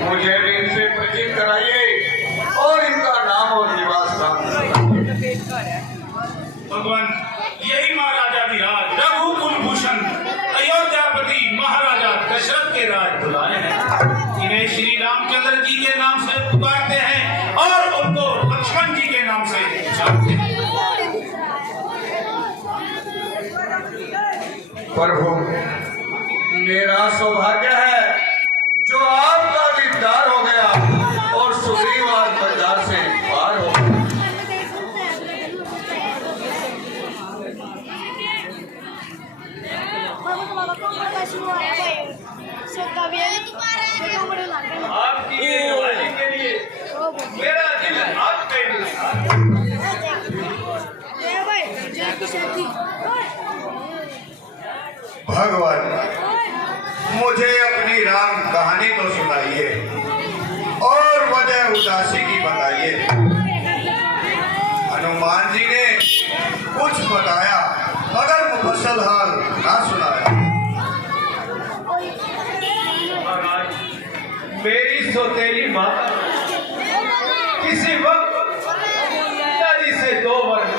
मुझे भी इनसे परिचित कराइए और इनका नाम और निवास स्थान। भगवान, यही महाराजा विराज रघु कुलभूषण अयोध्यापति महाराजा दशरथ के राज बुलाए हैं। इन्हें श्री रामचंद्र जी के नाम से पुकारते हैं और उनको लक्ष्मण जी के नाम से जानते हैं। प्रभु, मेरा सौभाग्य है जो आपका दीदार हो गया और सुग्रीव आज बाजार से पार हो गया। आपकी निवाजी के लिए मेरा दिल आपके भगवान, मुझे अपनी राम कहानी तो सुनाइए और वजह उदासी की बताइए। हनुमान जी ने कुछ बताया मगर मुफस्सल हाल ना सुनाया। मेरी सौतेली माता किसी वक्त पिताजी से 2 वर्ष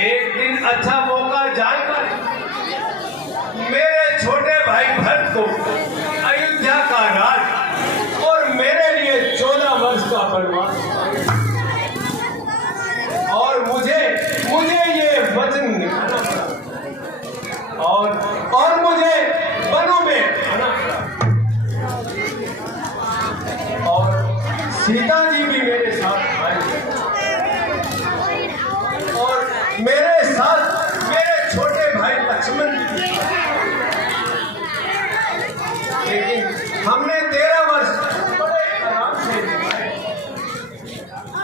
एक दिन अच्छा मौका जानकर मेरे छोटे भाई भरत को अयोध्या का राज और मेरे लिए 14 वर्ष का वनवास और मुझे ये वचन निभाना पड़ा और मुझे वनों में रहना पड़ा और सीता जी भी मेरे साथ आई और मेरे साथ मेरे छोटे भाई लक्ष्मण जी। लेकिन हमने 13 वर्ष बड़े आराम से निभाए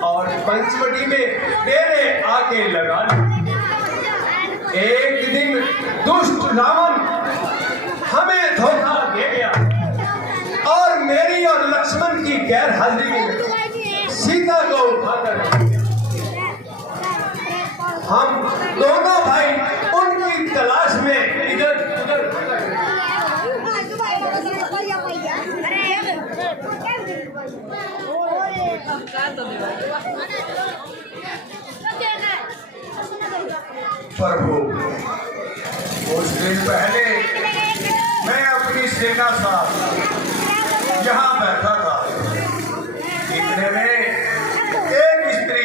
और पंचवटी में तेरे आके लगा ली। एक दिन दुष्ट रावण हमें धोखा दे गया और मेरी और लक्ष्मण की गैर हाजिरी में सीता को उठाकर हम दोनों भाई उनकी तलाश में इधर उधर प्रभु, कुछ दिन पहले मैं अपनी सेना साथ यहाँ बैठा था। इतने में एक स्त्री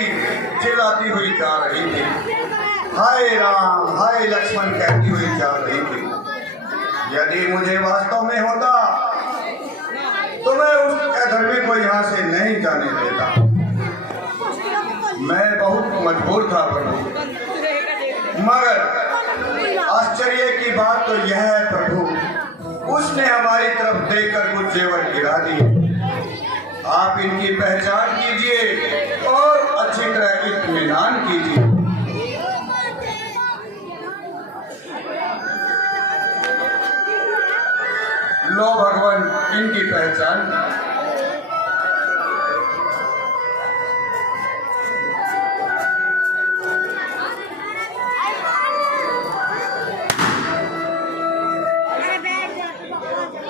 चिल्लाती हुई जा रही थी, हाय राम हाय लक्ष्मण कहती हुई जा रही थी। यदि मुझे वास्तव में होता तो मैं उस अधर्मी को यहाँ से नहीं जाने देता। मैं बहुत मजबूर था प्रभु, मगर आश्चर्य की बात तो यह है प्रभु, उसने हमारी तरफ देखकर कुछ जेवर गिरा दिए। आप इनकी पहचान कीजिए और अच्छी तरह इत्मीनान कीजिए। लो भगवान, इनकी पहचान।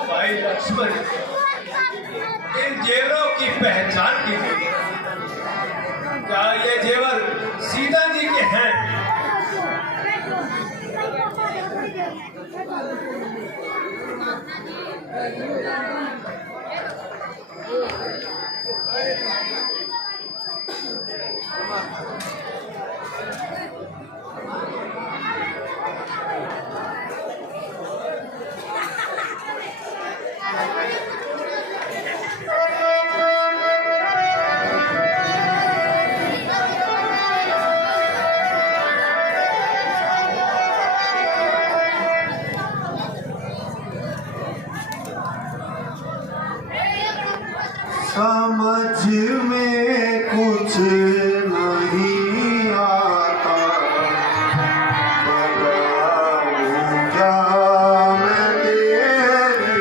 भाई लक्ष्मण, इन जेवरों की पहचान कीजिए। क्या ये जेवर सीता जी के हैं? समझ में कुछ नहीं आता, बताऊं क्या मैं तेरी।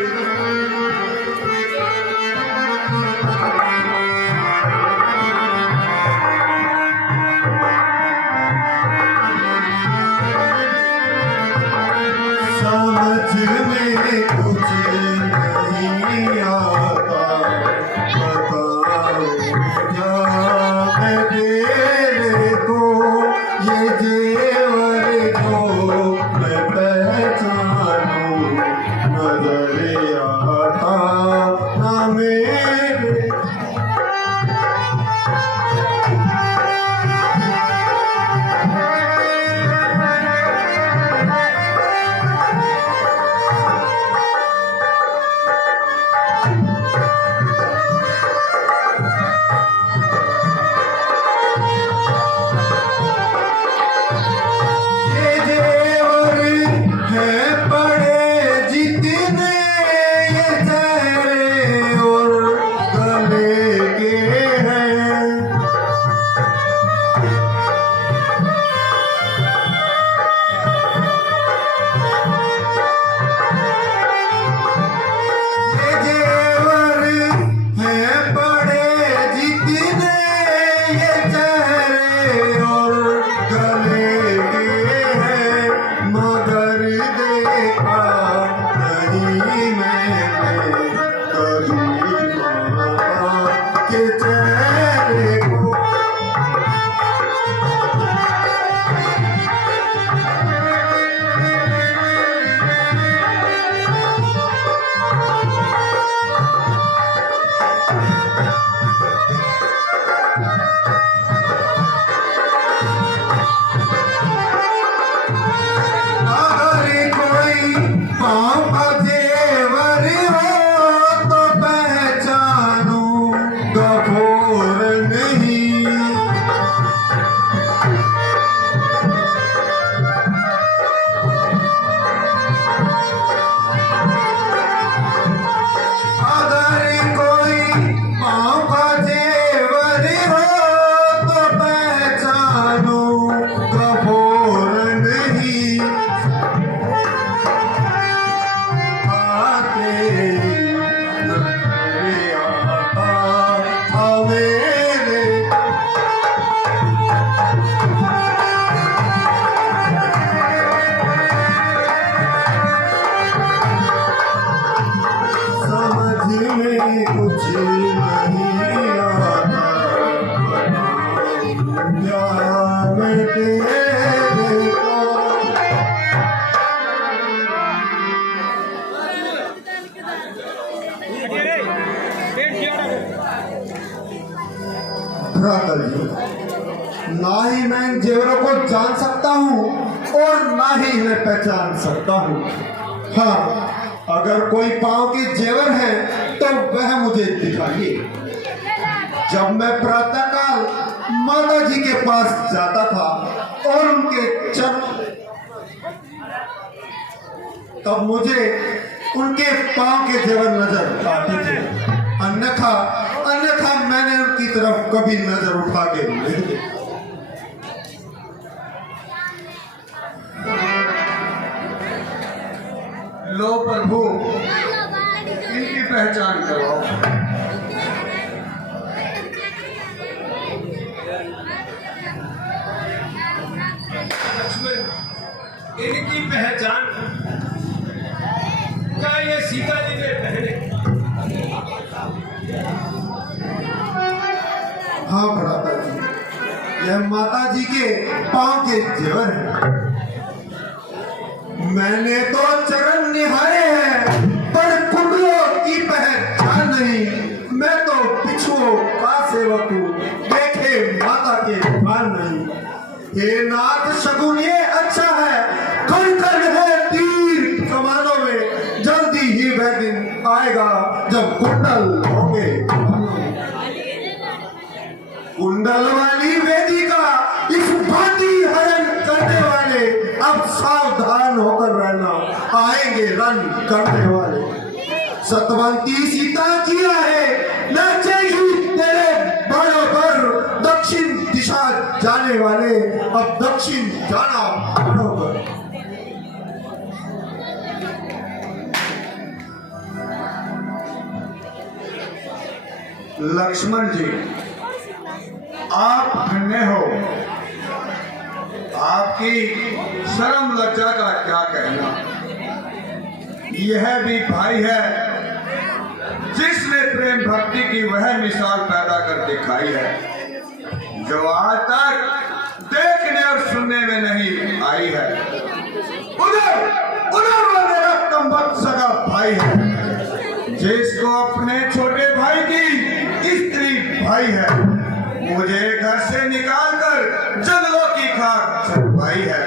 समझ में कुछ नहीं भ्रातर जी, ना ही मैं इन जेवरों को जान सकता हूँ और ना ही इन्हें पहचान सकता हूँ। हाँ, अगर कोई पांव के जेवर हैं तो वह मुझे दिखाइए। जब मैं प्रातःकाल माता जी के पास जाता था और उनके चरण, तब मुझे उनके पांव के जेवर नजर आते थे। अन्यथा मैंने उनकी तरफ कभी नजर उठा के नहीं देखी। लो प्रभु, इनकी पहचान करवाओ। इनकी पहचान क्या ये सीता जी के पहले? हाँ भ्राता जी, यह माता जी के पांव के जेवर हैं। मैंने तो चरण निहारे हैं पर कुंडलों की पहचान नहीं। मैं तो बिच्छुओं का सेवक हूँ, देखे माता के भान नहीं। हे नाथ शगुन ये अच्छा है, खनखन है तीर कमानों में। जल्दी ही वह दिन आएगा जब कुंडल होंगे। कुंडल वाली वेदिका इस भांति हरण करने वाले अब सावधान होकर रहना, आएंगे रन करने वाले। सतवंती सीता किया है नाचेगी तेरे बाणों पर। दक्षिण दिशा जाने वाले अब दक्षिण जाना बाणों पर। लक्ष्मण जी, आप धन्य हो। आपकी शर्म लज्जा का क्या कहना। यह भी भाई है जिसने प्रेम भक्ति की वह मिसाल पैदा कर दिखाई है जो आज तक देखने और सुनने में नहीं आई है। उधर वो मेरा कमबख्त सगा भाई है जिसको अपने छोटे भाई की स्त्री भाई है। मुझे घर से निकालकर जंगलों की खाक चढ़वाई है।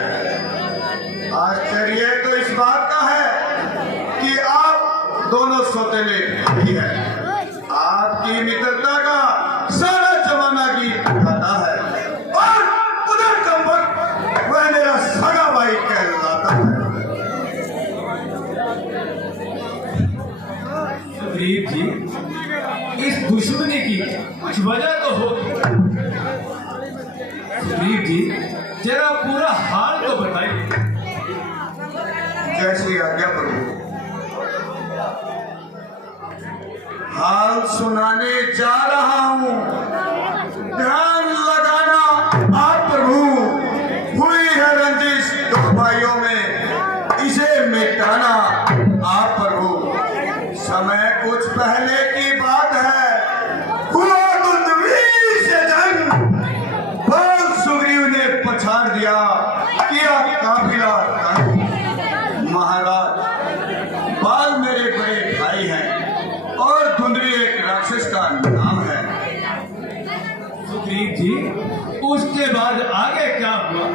आश्चर्य तो इस बात का है कि आप दोनों सौतेले भाई हैं। आपकी मित्रता का सारा जमाना की खाता है और उधर कमबख्त वह मेरा सगा भाई कहलाता है। सुग्रीव जी, इस दुश्मनी की कुछ वजह तो हो। सुग्रीव जी, जरा पूरा हाल तो बताइए। जैसी आज्ञा प्रभु। हाल सुनाने जा रहा हूँ, ध्यान लगाना आप प्रभु। हुई है रंजिश दो भाइयों में, इसे मिटाना आप प्रभु। समय कुछ पहले की बात है, हुआ दुंदुभी से जंग। बहुत सुग्रीव ने पछाड़ दिया, किया काफिला तंग। महाराज, बाल मेरे बड़े भाई हैं और धुंधली एक राक्षस का नाम है। सुग्रीव जी, उसके बाद आगे क्या हुआ?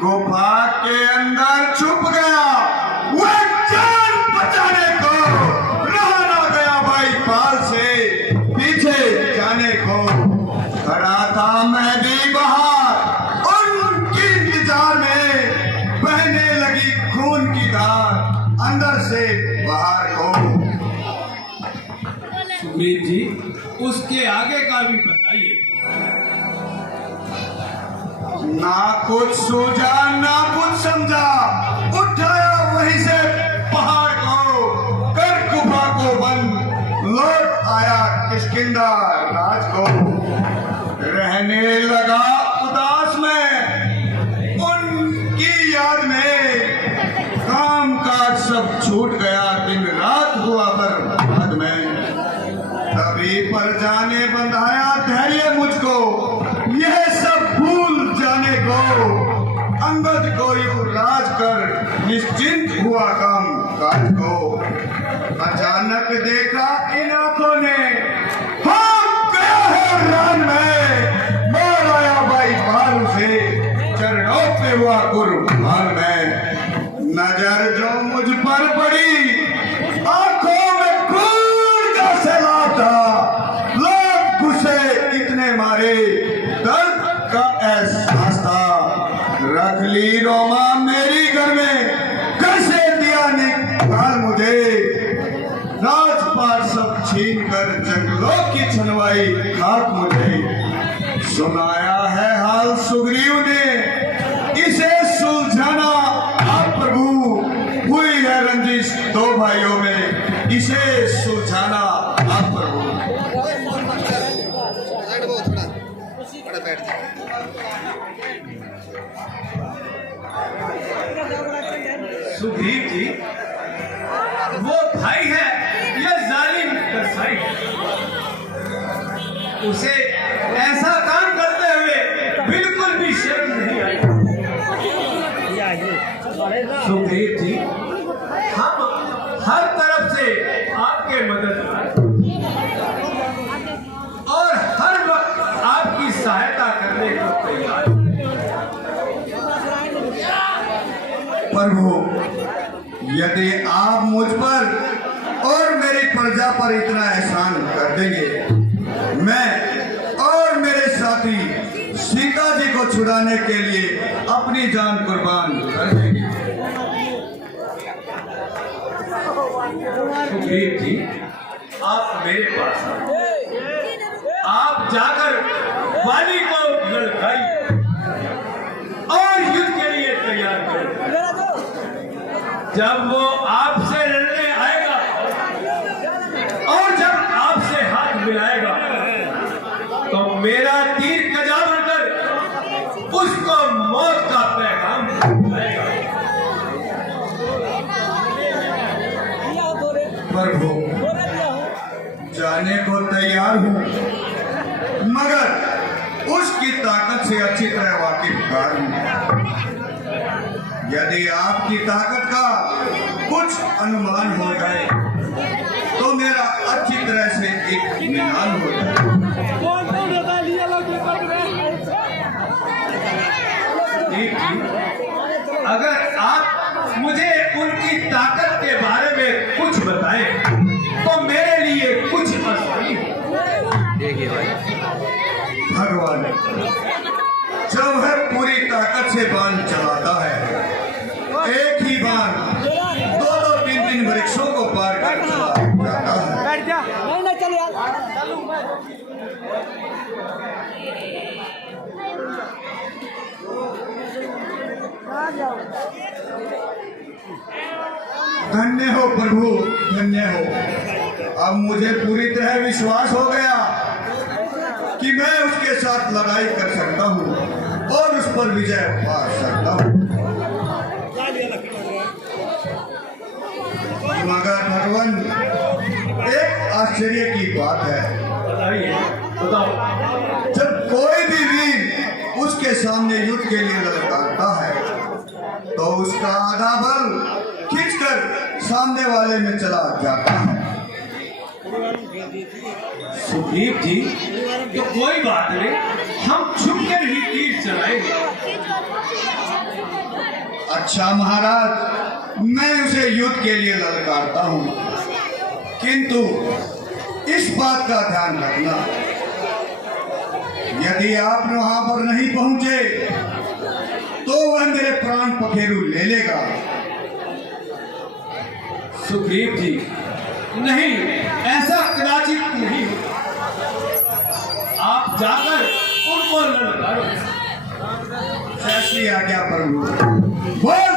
गुफा के अंदर छुप गया, वह जान बचाने को रहा ना गया भाई पाल से पीछे जाने को। खड़ा था मैं भी बाहर, उनकी इंतजार में बहने लगी खून की धार अंदर से बाहर को। सुग्रीव जी, उसके आगे का भी बताइए। ना कुछ सूझा ना कुछ समझा, उठाया वहीं से पहाड़ को, कर गुफा को बंद, लौट आया किष्किंधा राज को। रहने लगा उदास में उनकी याद में, काम काज सब छूट गया, दिन रात हुआ बर्बाद में। तभी पर जाने बंधाया धैर्य मुझको, यह सब भूल जाने को। अंगद को युवराज कर निश्चिंत हुआ काम काज को। अचानक देखा इन आंखों ने, हाँ गया है रान में हुआ कुर्बान मैं। नजर जो मुझ पर पड़ी, आंखों में खून का सैलाब था। लोग गुस्से इतने मारे, दर्द का एहसास था। रख ली रोमा मेरी घर में, घर से दिया निकाल मुझे। राजपाट सब छीन कर जंगलों की छनवाई खाक मुझे। सुनाया है हाल सुग्रीव ने, इसे सुलझाना आप प्रभु। हुई है रंजिश दो भाइयों में, इसे सुलझाना आप प्रभु। सुग्रीव जी, वो भाई है या जालिम कसाई, उसे ऐसा काम करते हुए बिल्कुल भी शर्म नहीं आई। सुग्रीव जी, हम हर तरफ से आपके मदद और हर वक्त आपकी सहायता करने को तैयार हैं। प्रभु, यदि आप मुझ पर और मेरी प्रजा पर इतना एहसान कर देंगे, मैं और मेरे साथी सीता जी को छुड़ाने के लिए अपनी जान कुर्बान कर देंगे। सुग्रीव जी, आप मेरे पास आए। आप जाकर वाली को लड़काइए और युद्ध के लिए तैयार करें। जब वो आपसे लड़ने आएगा और जब आपसे हाथ मिलाएगा, तो मेरा तीर कजा बनकर उसको मौत का पैगाम पहुंचाएगा। प्रभु, जाने को तैयार हूँ, मगर उसकी ताकत से अच्छी तरह वाकिफदार हूँ। यदि आपकी ताकत का कुछ अनुमान हो जाए, तो मेरा अच्छी तरह से इत्मीनान हो जाए। अगर आप मुझे उनकी ताकत के बारे में कुछ बताएं, तो मेरे लिए कुछ आसानी हो। देखिए भाई, भगवान जब वह पूरी ताकत से बाण चलाता है, एक ही बाण दो दो तीन तीन वृक्षों को पार कर चला जाता है। बैठ जा। नहीं चल यार। धन्य हो प्रभु, धन्य हो। अब मुझे पूरी तरह विश्वास हो गया कि मैं उसके साथ लड़ाई कर सकता हूँ और उस पर विजय पा सकता हूँ। मगर भगवान, एक आश्चर्य की बात है। बताओ। जब कोई भी वीर उसके सामने युद्ध के लिए ललकारता है, तो उसका आधा बल खींचकर सामने वाले में चला जाता है। सुग्रीव जी, तो कोई बात नहीं, हम छुपकर ही तीर चलाएंगे। अच्छा महाराज, मैं उसे युद्ध के लिए ललकारता हूँ, किंतु इस बात का ध्यान रखना, यदि आप वहां पर नहीं पहुंचे तो वह मेरे प्राण पखेरु ले लेगा। सुग्रीव जी, नहीं, ऐसा कदाचित नहीं होगा। आप जाकर उनको ललकारो। जैसी आज्ञा प्रभु। बोल